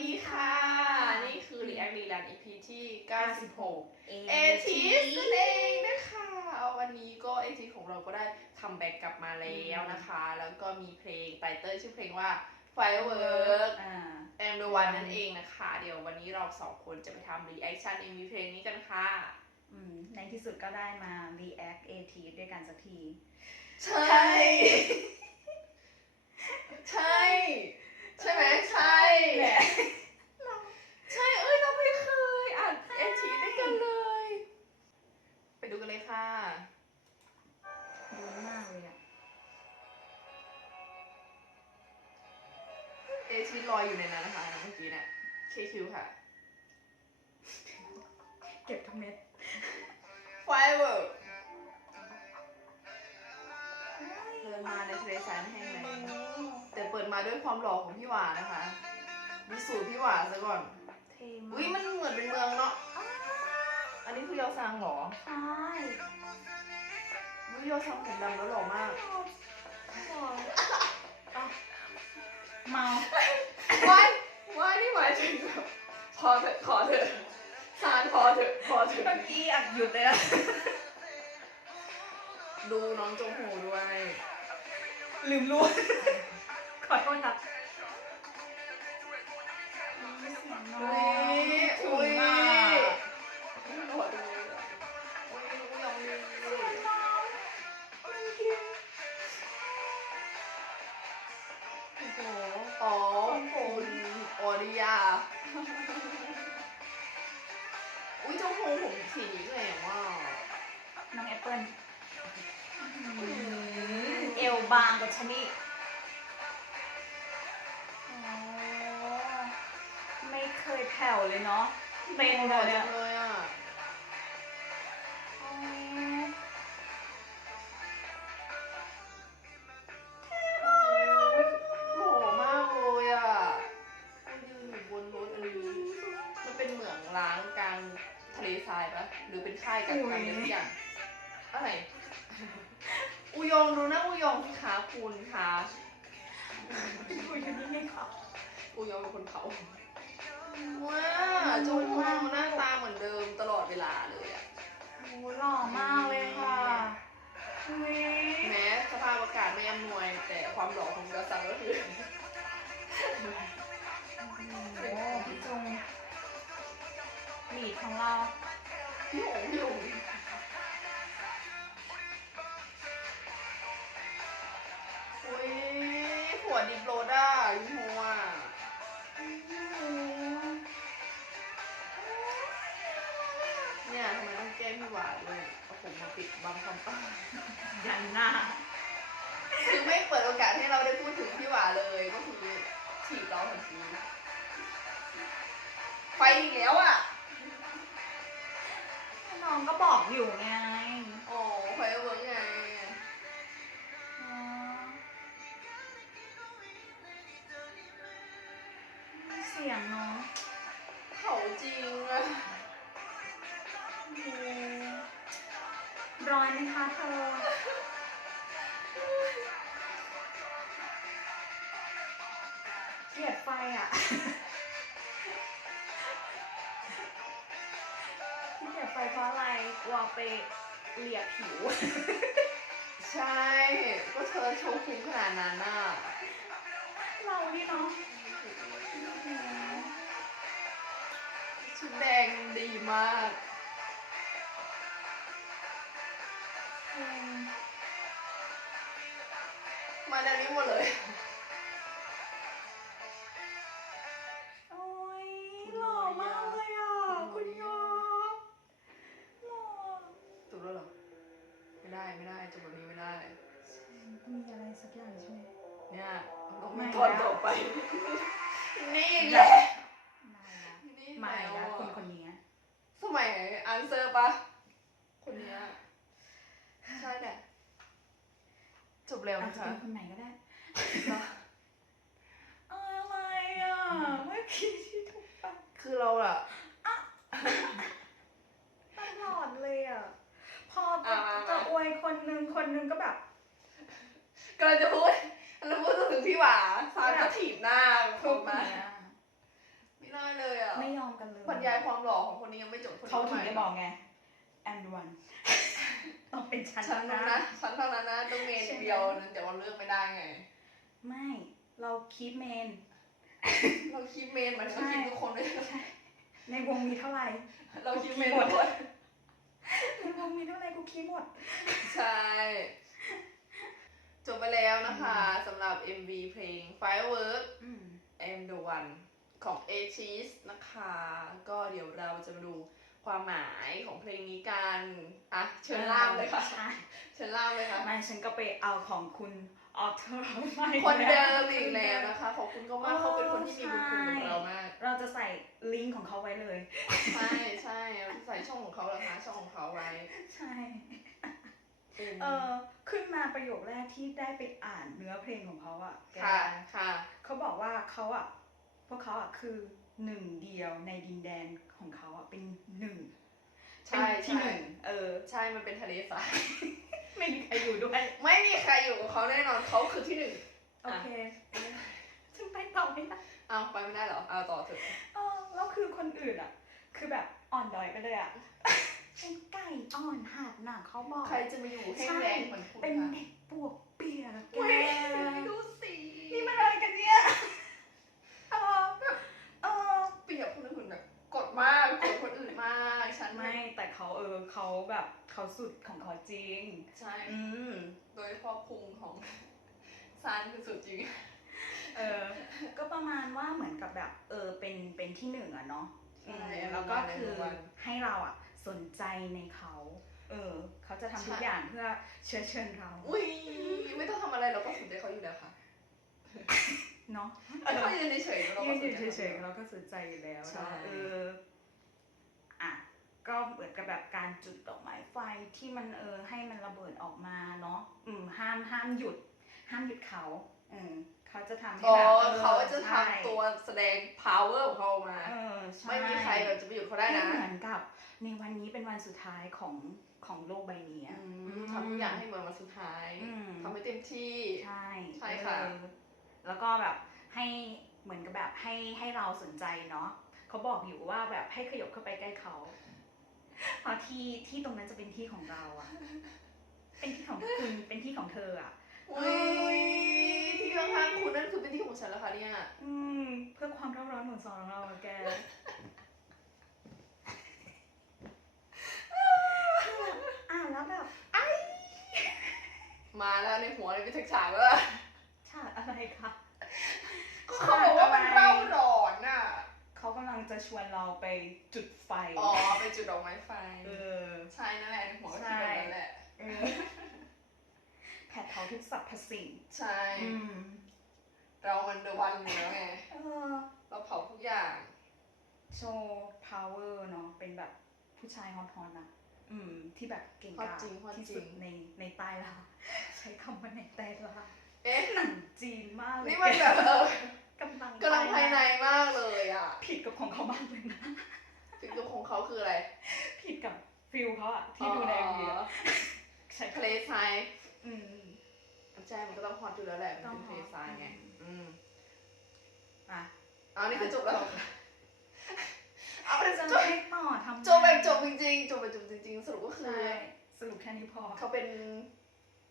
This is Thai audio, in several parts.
ดีค่ะ นี่คือ React Reland EP ที่ 96เอเอทีสนั่นเองนะคะวันนี้ก็เอทีของเราก็ได้คัมแบ็กกลับมาแล้วนะคะ แล้วก็มีเพลงไตเติ้ลชื่อเพลงว่า Firework อ่า and the one นั่นเองนะคะ เดี๋ยววันนี้เราสองคนจะไปทำ reaction MV เพลงนี้กันค่ะอืมในที่สุดก็ได้มา react AT ด้วยกันสักที ใช่ ใช่ ใช่ไหมใช่แหละใช่เอ้ยเราไม่เคยอ่านเอทีด้วยกันเลย ไปดูกันเลยค่ะลุ้นมากเลยอะเอทีลอยอยู่ในนั้นนะคะเมื่อกี้เนี่ย KQ ค่ะ นะคะดูสูตรพี่หวาซะก่อนเท่มากอุ้ยมันเหมือนเป็นเมืองเนาะอันนี้คือยอซังเหรอใช่อุ้ยยอซังผมดำแล้วหล่อมากเมาว้ายว้ายนี่หมายถึงแบบพอเถอะขอเถอะสารพอเถอะพอเถเมื่อะอกี้อักหยุดเลยนะดูน้องจงหูด้วย ลืมรู้ ขอโทษครับ เสียงน้อุ้อยอุ้ยถึงขออะดูอุ้ยอุ้ยน้องมีโอ้โหอ๋อคุณออริยา อุ้ยจงหูผมสีนี้เลยอะว่าน้องแอปเปิ้ลเอวบางกว่าฉัน ผ่วเลยเนาะเป็นหเลล่อยจัเนี่ยงเลยอะ ลีดของเราพี่หงพี่หงอุ้ยหัวดิบโรด้ายูโฮอะเนี่ยทำไมต้องแกล้งพี่หวานด้วยเอาผมมาปิดบังคำป้ายันหน้าคือไม่เปิดโอกาสให้เราได้พูดถึงพี่หวานเลยก็คือถีบเราทันทีไปอีกแล้วอะ น้องก็บอกอยู่ไงอ๋อไฟเวิร์กไงอ๋อเสียงเนาะเขาจริงอะร้อนไหมคะเธอ เกลียดไฟอะ ไฟเพราะอะไรกลัวไปเหลียผิว ใช่ ก็เธอโชว์คุ้มขนาดนั้นน่ะเรานี่เนาะชุดแดงดีมากอืมมาแนวนี้หมดเลย เร็วอาจนะจะคะเป็นคนไหนก็ได้ อะไรอะ เมื่อกี้ที่ถูกปะ คือเราอะ ตลอดเลยอะ พอจะ อ่า จะอวยคนนึงคนนึงก็แบบ กำลังจะพูดกำลังพูดถึงพี่หวาซานก็ถีบหน้า ทุ ถู ก กไหม เนี้ย บรรยายความหล่อของคนนี้ยังไม่จบคนนี้ เขาถึงได้ ใหม่ บอกไง and one ต้องเป็น ฉันฉันแล้วนะนะฉันเท่านั้นนะต้องเมนใช่ไหมเดียวนั้นเดี๋ยวเราเลือกไม่ได้ไง ไม่เราคีปเมน เราคิดเมนหมันเราคิดทุกคนด้วยในวงมีเท่าไหร่ เราคิดเมนหมทุดกคนในวงมีเท่าไหร่กูคีปหมด ใช่ จบไปแล้วนะคะสำหรับ MV เพลง Firework อืม I'm the one ของ a c h i s นะคะ ก็เดี๋ยวเราจะมาดู ความหมายของเพลงนี้กันอะเชิญล่ามเลยค่ะใช่เชิญล่ามเลยค่ะไม่ฉันก็ไปเอาของคุณออเทอร์มาคนเดิมอีอีกแล้วนะนะคะขอบคุณเขามากเขาเป็นคนที่มีบุญคุณกับเรามาก เราจะใส่ลิงก์ของเขาไว้เลย ใช่ใช่ใส่ช่องของเขาแล้วนะช่องของเขาไว้ ใช่อืมเออขึ้นมาประโยคแรกที่ได้ไปอ่านเนื้อเพลงของเขาอะแกค่ะค่ะเขาบอกว่าเขาอะพวกเขาอะคือ หนึ่งเดียวในดินแดนของเขาอะเป็นหนึ่งใช่เป็นที่ใช่หนึ่งเออ ใช่มันเป็นทะเลทราย ไม่มีใครอยู่ด้วย ไม่มีใครอยู่กับเขาแน่นอนเขาคือที่หนึ่ง โอเคฉันไปต่อไม่ได้เอาไปไม่ได้เหรอเอาต่อเถอะเออแล้วคือคนอื่นอะคือแบบอ่อนดอยไปเลยอะเป็นไก่อ่อนหัดหนักเขาบอก ใครจะมาอยู่ให้แรงเหมือนคุณเป็นคะเด็กปวกเปียกแกเว้ยดูสินี่มันอะไรกันเนี่ยเออเออ เปรียบคนอื่น แบบกดมากกดคนอื่นมากฉันไม่แต่เขาเออเขาแบบเขาสุดของเขาจริง ใช่ อืม โดยเฉพาะพุงของซานคือสุดจริง เออ ก็ประมาณว่าเหมือนกับแบบ เออเป็นเป็นที่หนึ่งอะเนาะใช่อืมแล้วก็คือ number one ให้เราอะสนใจในเขา เออ เขาจะทำทุกใช่อย่างเพื่อเชื้อเชิญเรา อุ้ยไม่ต้องทำอะไรเราก็สนใจเขาอยู่แล้วค่ะ เนาะแค่เขายืนเฉยๆเรายืก็นสอนยู่ใจเฉยๆเราก็สนใจอยู่แล้วใช่ เนาะเอออะก็เหมือนกับแบบการจุดดอกไม้ไฟที่มันเออให้มันระเบิดออกมาเนาะอืมห้ามห้ามหยุด ห้ามหยุดเขาอืมเขาจะทำให้อ๋อแบบออเขาจะใช่ทำตัวแสดง power ของเขาออกมาเออใช่ ไม่มีใครแบบจะไปหยุดเขาได้นะให้เหมือนกับในวันนี้เป็นวันสุดท้ายของของโลกใบนี้อะ อืมทำทุกอย่างให้เหมือนวันสุดท้ายอืม ทำให้เต็มที่ ใช่ใช่ค่ะ เออ แล้วก็แบบให้เหมือนกับแบบให้ให้เราสนใจเนาะเขาบอกอยู่ว่าแบบให้ขยบเข้าไปใกล้เขาเพราะที่ที่ตรงนั้นจะเป็นที่ของเราอะเป็นที่ของคุณเป็นที่ของเธออะอุ้ยที่ข้างๆคุณนั่นคือเป็นที่ของฉันแล้วค่ะเนี่ยอืม เพื่อความเร่าร้อนของสองเราอะแกอ่านแล้วแบบมาแล้วในหัวเลยเป็นฉากๆแล้วฉาก อะไรคะก็เขาบอกว่ามันเร่าร้อนน่ะ เขากำลังจะชวนเราไปจุดไฟ อ๋อไปจุดดอกไม้ไฟ เออ ใช่นั่นแหละในหัวก็คิดแบบนั้นแหละเออแผดเผาทุกสรรพสิ่ง ใช่อืมเรามันเดอะวันอยู่แล้วไงเออเราเผาทุกอย่าง โชว์ power เนาะ เป็นแบบผู้ชายฮอตๆนะอืมที่แบบเก่งฮอตกาจจริงฮอตที่จริสุดงในในใต้ละใช้คำว่าในใต้ละ เอ๊ะหนังจีนมากเลยนี่มันแบบเออกำลังกำลังภายในมากเลยอะ ผิดกับของเขามากเลยนะสิ่งตัวของเขาคืออะไร ผิดกับฟิลเขาอะที่ดูในเวียอ๋อใช้ทะเลทรายอืมใช่มันก็ต้องฮอตอยู่แล้วแหละมันต้เป็องนทะเลทรายไงฮอตอืมอะเอานี่คือจบแล้วเอาไปจะจบไม่ต่อทำจบแบบจบจริงๆจบแบบจบจริง ๆ สรุปก็คือใช่สรุปแค่นี้พอเขาเป็น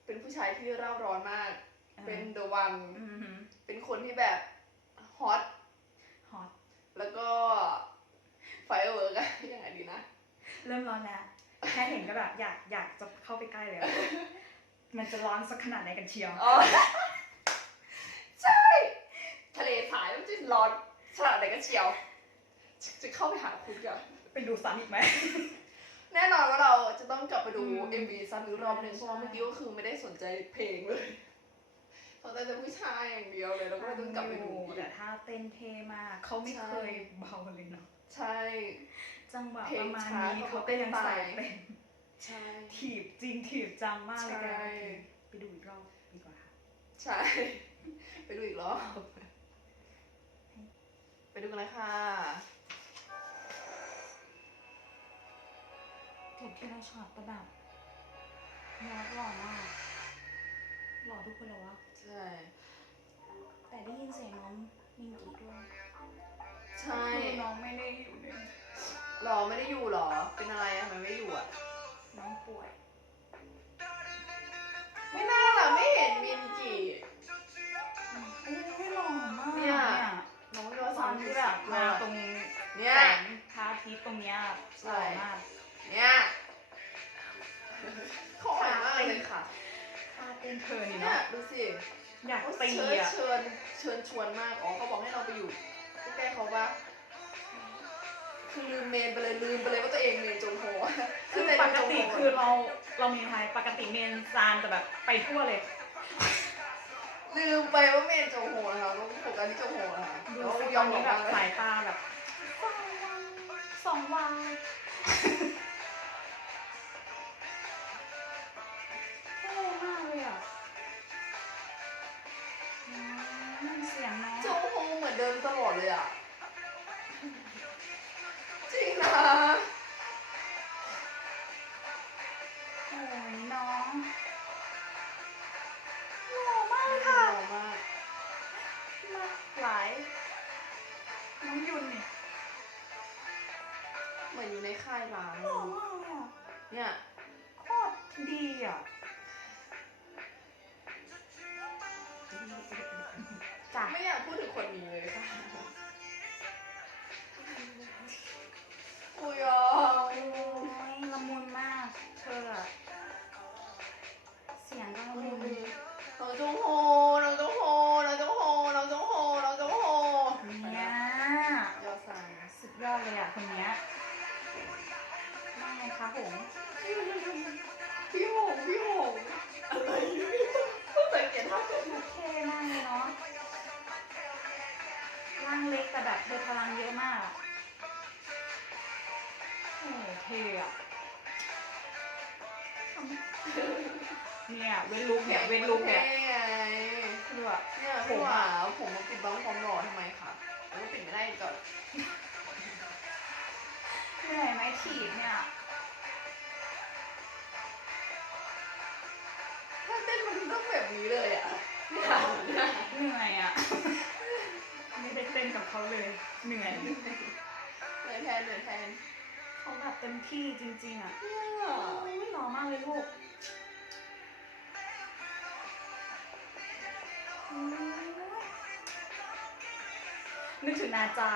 เป็นผู้ชายที่เร่าร้อนมาก เป็นเดอะวันอืมเป็นคนที่แบบฮอต ฮอต แล้วก็ไฟเวิร์กอะยังไงดีนะ เริ่มร้อนแล้ว แค่เห็นก็แบบอยากอยากจะเข้าไปใกล้เลยอะมันจะร้อนสักขนาดไหนกันเชียวอ๋อใช่ ทะเลสายมันจะร้อนขนาดไหนกันเชียว จะเข้าไปหาคุณกันไปดูซ้ำอีกไหมแน่นอนว่าเราจะต้องกลับไปดูอืม MV ซ้ำอีกรอบหนึ่งเพใช่ราะว่าเมื่อกี้ก็คือไม่ได้สนใจเพลงเลย สนใจแต่ผู้ชายอย่างเดียวเลยแล้วก็เลยต้องกลับไปดูอีแต่กถ้าเต้นเท่มากเขาไม่ใช่เคยเบาเลยเนาะใช่ จังหวะเพลปงระมาณช้านี้เขาเขาก็ก็ยังเต้นใส่ไปเต็มใช่ถีบจริงถีบจังมากเลยแกใช่ไปดูอีกรอบดีกว่าค่ะใช่ ไปดูอีกรอบ ไปดูกันเลยค่ะเจ็บที่เราช็อตแต่แบบยอดหล่อมาก หล่อทุกคนเลยวะ ใช่ แต่ได้ยินเสียงน้องมิงกีด้วยใช่คือน้องไม่ได้อยู่ในหรอไม่ได้อยู่หรอ เป็นอะไรอะทำไมไม่อยู่อะน้องป่วย ไม่น่าล่ะไม่เห็นมินจิ โอ้ยหล่อมากเนี่ยเนี่ยน้องยตออสานมที่ที่แบแบบบมามาตตรรงงเนี่ย แสงพระอาทิตย์ตรงเนี้ยหล่อมาก เนี่ย ต้นเพลินนี่เนี่ยเนาะดูสิอยากเขาตีเชิญอะเชิญเชิญชวนมาก อ๋อเขาบอกให้เราไปอยู่ใกล้ๆเขาปะคือลืมเมนไปเลยลืมไปเลยว่าตัวเองเมนจงโฮคือปกติคือเราเรามีไทยปกติเมนซานแต่แบบไปทั่วเลย ลืมไปว่าเมนจงโฮนะคะต้องโฟกัสที่จงโฮนะคะดูแล้วสิยตออมนบอนี้กแบบว่าสายตาแบบสองวายโในค่ายร้างหล่อมากเลยอะเนี่ยโคตรดีอะจ้ะไม่อยากพูดถึงคนนี้เลยค่ะอุยอโอ้ยละมุนมาก เธออะเสียงก็ละมุนน้องจงโฮน้องจงโฮน้องจงโฮน้องจงโฮน้องจงโฮเนี่ยยอดสั่งสุดยอดเลยอะคนเนี้ย ว่าไงคะหงพี่หงพี่หงอะไรต้องสังเกตท่าเป็นเท่มากเลยเนาะร่างเล็กแต่แบบเธอพลังเยอะมากอะโอ้โหเท่อะเนี่ยเว้นลุกเนี่ยเว้นลุกเนี่ยไงคือแบบเนี่ยผมหาผมมาปิดบังความหล่อทำไมคะแล้วก็ปิดไม่ได้ก่อนเห นื่อยไหมถีบเนี่ยถ้าเต้นมันต้องแบบนี้เลยอะเนี่ยเนี่ยเหนื่อยอะ ไม่ได้เต้นกับเขาเลย เหนื่อยเหนื่อยแทนเหนื่อยแทนเขาแบบเต็มที่จริง ๆ อะเนี่ยโอ้ยหล่อมากเลยลูกโอ้ยนึกถึงนาจา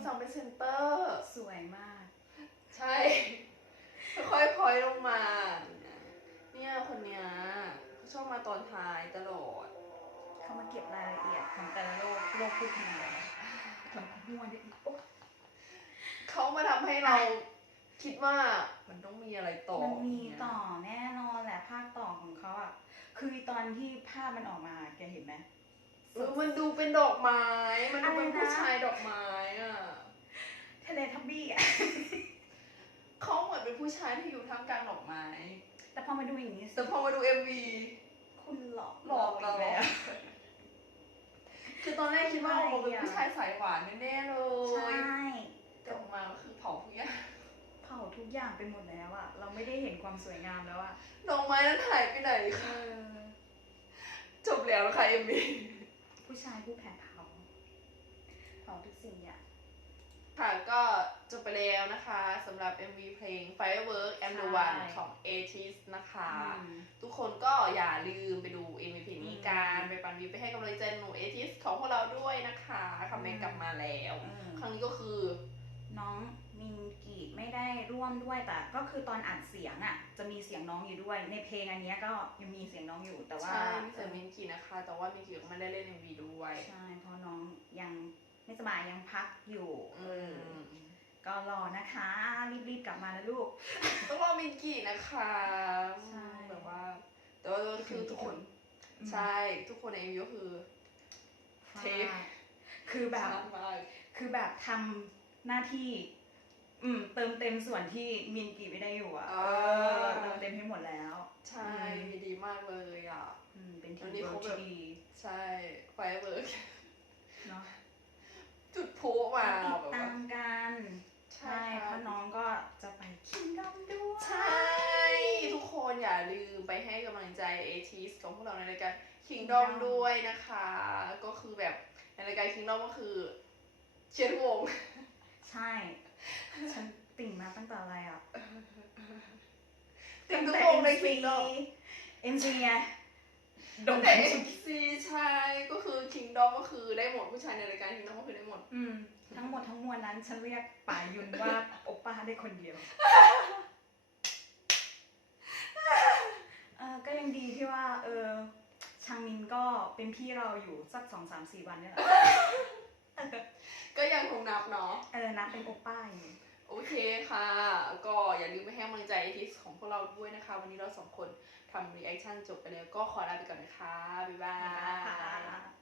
ยยอดสั่งเป็นเซนเตอร์ สวยมาก ใช่ ค่อยๆพลอยลงมา เนี่ยคนเนี้ยเขาชอบมาตอนท้ายตลอด เขามาเก็บรายละเอียดของแต่ละโลกโลกพูดทำไมมันม่วนด้วยโอ๊ะเขามาทำให้เราคิดว่ามันต้องมีอะไรต่อมันมีต่อแน่นอนแหละภาคต่อของเขาอะ คือตอนที่ภาพมันออกมาแกเห็นไหม เออมันดูเป็นดอกไม้ มันดูเป็นอะไรนะ ผู้ชายดอกไม้อะทะเลทับบี้อะเขาเหมือนเป็นผู้ชายที่อยู่ท่ามกลางดอกไม้ แต่พอมาดูอย่างนี้สิแต่พอมาดู MV คุณหลอกหลอกเราอีแล้วคือตอนแรกคิดว่าออกมาเป็นผู้ชายสายหวานแน่ๆเลใช่ยแต่ออกมาก็คือเผาทุกอย่างเผาทุกอย่างไปหมดแล้วอะเราไม่ได้เห็นความสวยงามแล้วอะดอกไม้นั้นหายไปไหนเอคะอจบแล้วนะคะ MV ผู้ชายผู้แผดเผาเผาทุกสิ่งอย่างค่ะก็จบไปแล้วนะคะสำหรับ MV เพลง Firework and the ใช่ One ของ a t i s นะคะอืมทุกคนก็อย่าลืมไปดู MV เพลงนี้กันอืมไปปันวิวไปให้กำลังใจหนูเอทิสของพวกเราด้วยนะคะคอมเมนต์กลับมาแล้วอืมครั้งนี้ก็คือน้อง มินกีไม่ได้ร่วมด้วยแต่ก็คือตอนอัดเสียงอะ จะมีเสียงน้องอยู่ด้วย ในเพลงอันเนี้ยก็ยังมีเสียงน้องอยู่แต่ว่าใช่มีเสียงมินกีนะคะ แต่ว่ามินกีก็ไม่ได้เล่น MV ด้วยใช่เพราะน้องยังไม่สบายยังพักอยู่อืมก็รอนะคะ รีบๆกลับมานะลูก ต้องรอมินกีนะคะใช่แบบว่าแต่ว่าก็คือทุกคน ใช่ทุกคนในเอ็มก็คือเทคคือแบบมากมากคือแบบทำหน้าที่ อืมเติมเต็มส่วนที่มินกีไม่ได้อยู่อะอ่าเออ เติมเต็มให้หมดแล้ว ใช่มีดีมากเลยอะ อืมเป็นทีอัมนนี้เวิร์เขากแบบที่ดีใช่ไฟเบิร์กเนาะจุดพลุมาติดแบบตาว่ามกัน ใช่เพราะน้องก็จะไปคิงดอมด้วย ใช่ ทุกคนอย่าลืมไปให้กำลังใจเอทีสของพวกเราในรายการ Kingdom ด้วยนะคะ ก็คือแบบในรายการ Kingdom ก็คือเชียร์ทุกวง ใช่ ฉันติ่งมาตั้งแต่อะไรอะติดทุกวงใน Kingdom MC ไงโดตั้นงแต่ MC ใช่ก็คือ Kingdom ก็คือได้หมดผู้ชายในรายการ Kingdom ก็คือได้หมด อืม ทั้งหมดทั้งมวลนั้น ฉันเรียกป่ายุนว่าโอป้าได้คนเดียวเออก็ยังดีที่ว่า เออชางมินก็เป็นพี่เราอยู่สักสองสามสี่วันเนี่ยแหละ ก็ยังคงนับเนาะ เออนับเป็นโอป้าอยู่โอเคค่ะ ก็อย่าลืมไปให้กำลังใจเอทีสของพวกเราด้วยนะคะ วันนี้เราสองคนทำรีแอคชั่นจบไปแล้วก็ขอลาไปก่อนนะคะ บ๊ายบายค่ะ